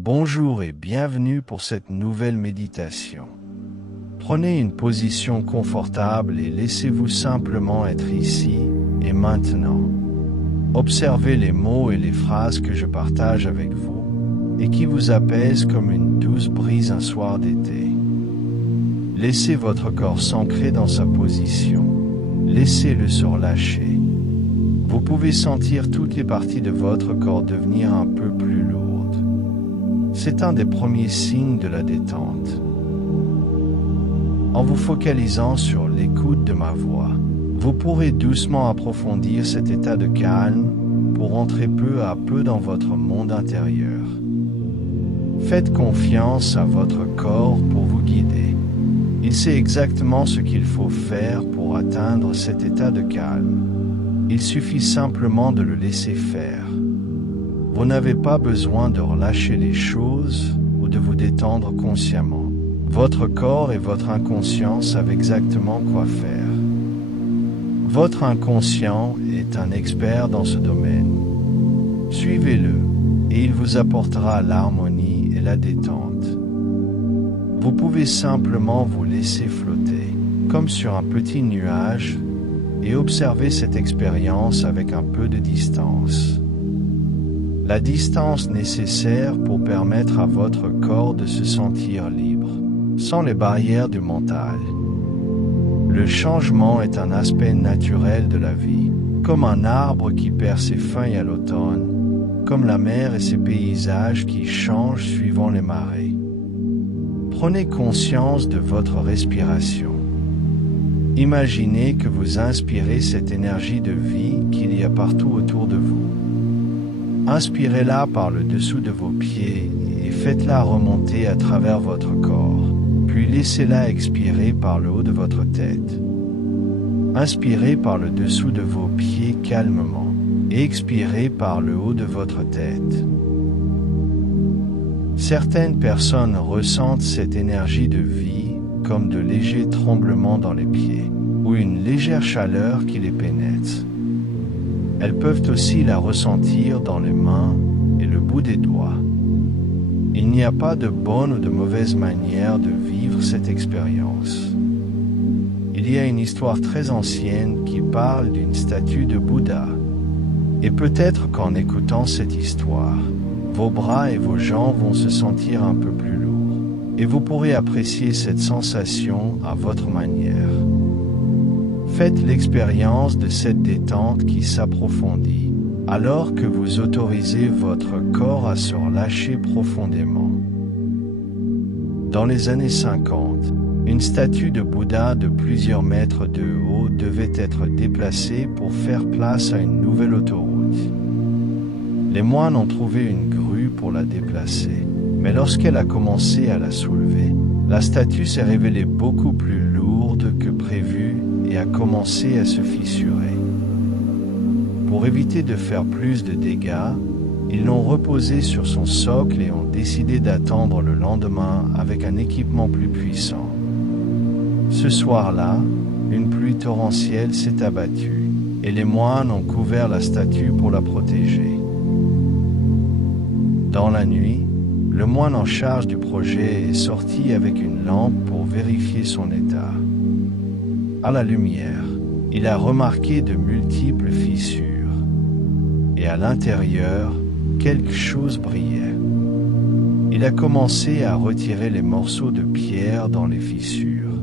Bonjour et bienvenue pour cette nouvelle méditation. Prenez une position confortable et laissez-vous simplement être ici et maintenant. Observez les mots et les phrases que je partage avec vous et qui vous apaisent comme une douce brise un soir d'été. Laissez votre corps s'ancrer dans sa position. Laissez-le se relâcher. Vous pouvez sentir toutes les parties de votre corps devenir un peu plus lourdes. C'est un des premiers signes de la détente. En vous focalisant sur l'écoute de ma voix, vous pourrez doucement approfondir cet état de calme pour entrer peu à peu dans votre monde intérieur. Faites confiance à votre corps pour vous guider. Il sait exactement ce qu'il faut faire pour atteindre cet état de calme. Il suffit simplement de le laisser faire. Vous n'avez pas besoin de relâcher les choses ou de vous détendre consciemment. Votre corps et votre inconscient savent exactement quoi faire. Votre inconscient est un expert dans ce domaine. Suivez-le et il vous apportera l'harmonie et la détente. Vous pouvez simplement vous laisser flotter, comme sur un petit nuage, et observer cette expérience avec un peu de distance. La distance nécessaire pour permettre à votre corps de se sentir libre, sans les barrières du mental. Le changement est un aspect naturel de la vie, comme un arbre qui perd ses feuilles à l'automne, comme la mer et ses paysages qui changent suivant les marées. Prenez conscience de votre respiration. Imaginez que vous inspirez cette énergie de vie qu'il y a partout autour de vous. Inspirez-la par le dessous de vos pieds et faites-la remonter à travers votre corps, puis laissez-la expirer par le haut de votre tête. Inspirez par le dessous de vos pieds calmement et expirez par le haut de votre tête. Certaines personnes ressentent cette énergie de vie comme de légers tremblements dans les pieds ou une légère chaleur qui les pénètre. Elles peuvent aussi la ressentir dans les mains et le bout des doigts. Il n'y a pas de bonne ou de mauvaise manière de vivre cette expérience. Il y a une histoire très ancienne qui parle d'une statue de Bouddha. Et peut-être qu'en écoutant cette histoire, vos bras et vos jambes vont se sentir un peu plus lourds, et vous pourrez apprécier cette sensation à votre manière. Faites l'expérience de cette détente qui s'approfondit, alors que vous autorisez votre corps à se relâcher profondément. Dans les années 50, une statue de Bouddha de plusieurs mètres de haut devait être déplacée pour faire place à une nouvelle autoroute. Les moines ont trouvé une grue pour la déplacer, mais lorsqu'elle a commencé à la soulever, la statue s'est révélée beaucoup plus lourde que prévu et a commencé à se fissurer. Pour éviter de faire plus de dégâts, ils l'ont reposée sur son socle et ont décidé d'attendre le lendemain avec un équipement plus puissant. Ce soir-là, une pluie torrentielle s'est abattue et les moines ont couvert la statue pour la protéger. Dans la nuit, le moine en charge du projet est sorti avec une lampe pour vérifier son état. À la lumière, il a remarqué de multiples fissures. Et à l'intérieur, quelque chose brillait. Il a commencé à retirer les morceaux de pierre dans les fissures.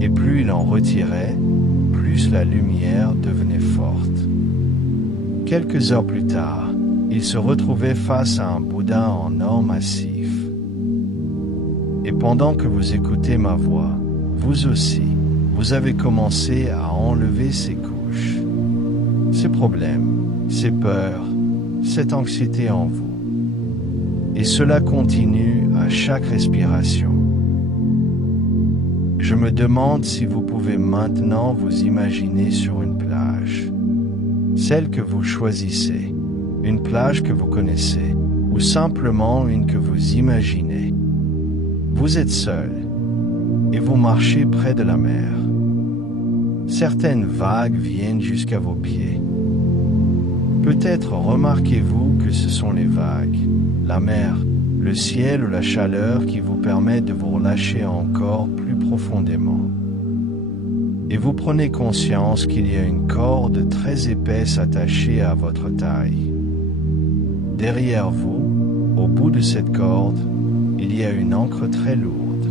Et plus il en retirait, plus la lumière devenait forte. Quelques heures plus tard, il se retrouvait face à un Bouddha en or massif. Et pendant que vous écoutez ma voix, vous aussi, vous avez commencé à enlever ces couches, ces problèmes, ces peurs, cette anxiété en vous. Et cela continue à chaque respiration. Je me demande si vous pouvez maintenant vous imaginer sur une plage, celle que vous choisissez, une plage que vous connaissez, ou simplement une que vous imaginez. Vous êtes seul, et vous marchez près de la mer. Certaines vagues viennent jusqu'à vos pieds. Peut-être remarquez-vous que ce sont les vagues, la mer, le ciel ou la chaleur qui vous permet de vous relâcher encore plus profondément. Et vous prenez conscience qu'il y a une corde très épaisse attachée à votre taille. Derrière vous, au bout de cette corde, il y a une encre très lourde.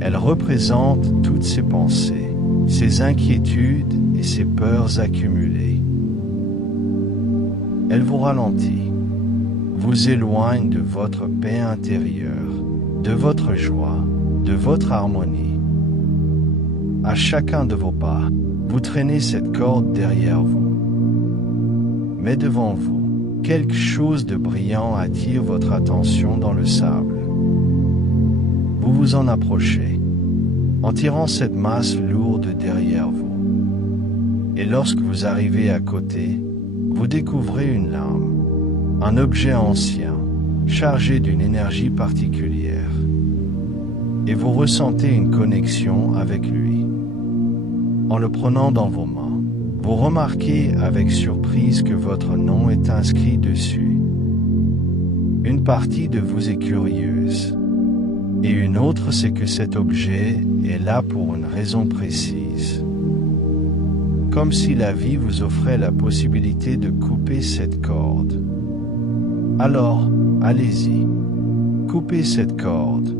Elle représente toutes ces pensées, ces inquiétudes et ces peurs accumulées. Elle vous ralentit, vous éloigne de votre paix intérieure, de votre joie, de votre harmonie. À chacun de vos pas, vous traînez cette corde derrière vous. Mais devant vous, quelque chose de brillant attire votre attention dans le sable. Vous vous en approchez, en tirant cette masse lourde derrière vous. Et lorsque vous arrivez à côté, vous découvrez une lame, un objet ancien, chargé d'une énergie particulière. Et vous ressentez une connexion avec lui. En le prenant dans vos mains, vous remarquez avec surprise que votre nom est inscrit dessus. Une partie de vous est curieuse, et une autre c'est que cet objet est là pour une raison précise. Comme si la vie vous offrait la possibilité de couper cette corde. Alors, allez-y, coupez cette corde.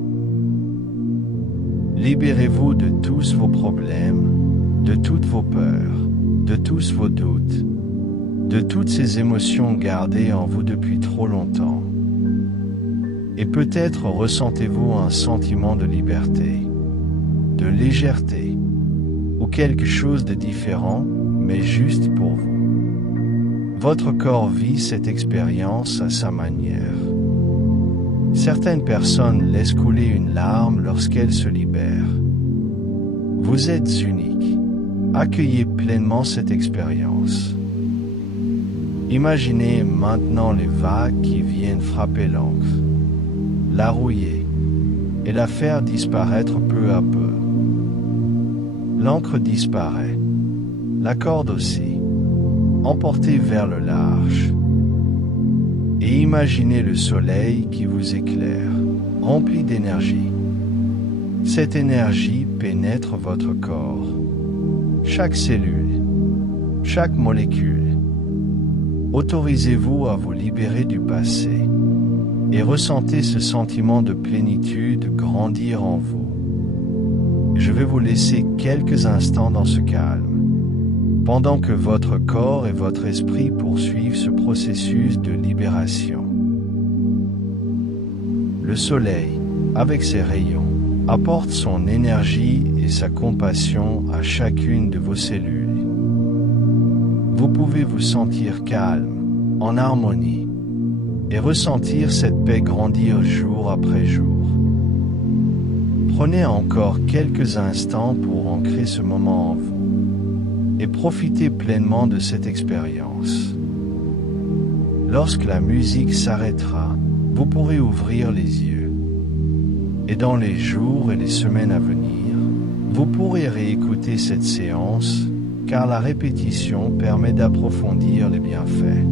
Libérez-vous de tous vos problèmes, de toutes vos peurs, de tous vos doutes, de toutes ces émotions gardées en vous depuis trop longtemps. Et peut-être ressentez-vous un sentiment de liberté, de légèreté, ou quelque chose de différent, mais juste pour vous. Votre corps vit cette expérience à sa manière. Certaines personnes laissent couler une larme lorsqu'elles se libèrent. Vous êtes unique. Accueillez pleinement cette expérience. Imaginez maintenant les vagues qui viennent frapper l'encre, la rouiller et la faire disparaître peu à peu. L'encre disparaît, la corde aussi, emportée vers le large. Et imaginez le soleil qui vous éclaire, rempli d'énergie. Cette énergie pénètre votre corps. Chaque cellule, chaque molécule. Autorisez-vous à vous libérer du passé et ressentez ce sentiment de plénitude grandir en vous. Je vais vous laisser quelques instants dans ce calme, pendant que votre corps et votre esprit poursuivent ce processus de libération. Le soleil, avec ses rayons, apporte son énergie et sa compassion à chacune de vos cellules. Vous pouvez vous sentir calme, en harmonie, et ressentir cette paix grandir jour après jour. Prenez encore quelques instants pour ancrer ce moment en vous, et profitez pleinement de cette expérience. Lorsque la musique s'arrêtera, vous pourrez ouvrir les yeux. Et dans les jours et les semaines à venir, vous pourrez réécouter cette séance, car la répétition permet d'approfondir les bienfaits.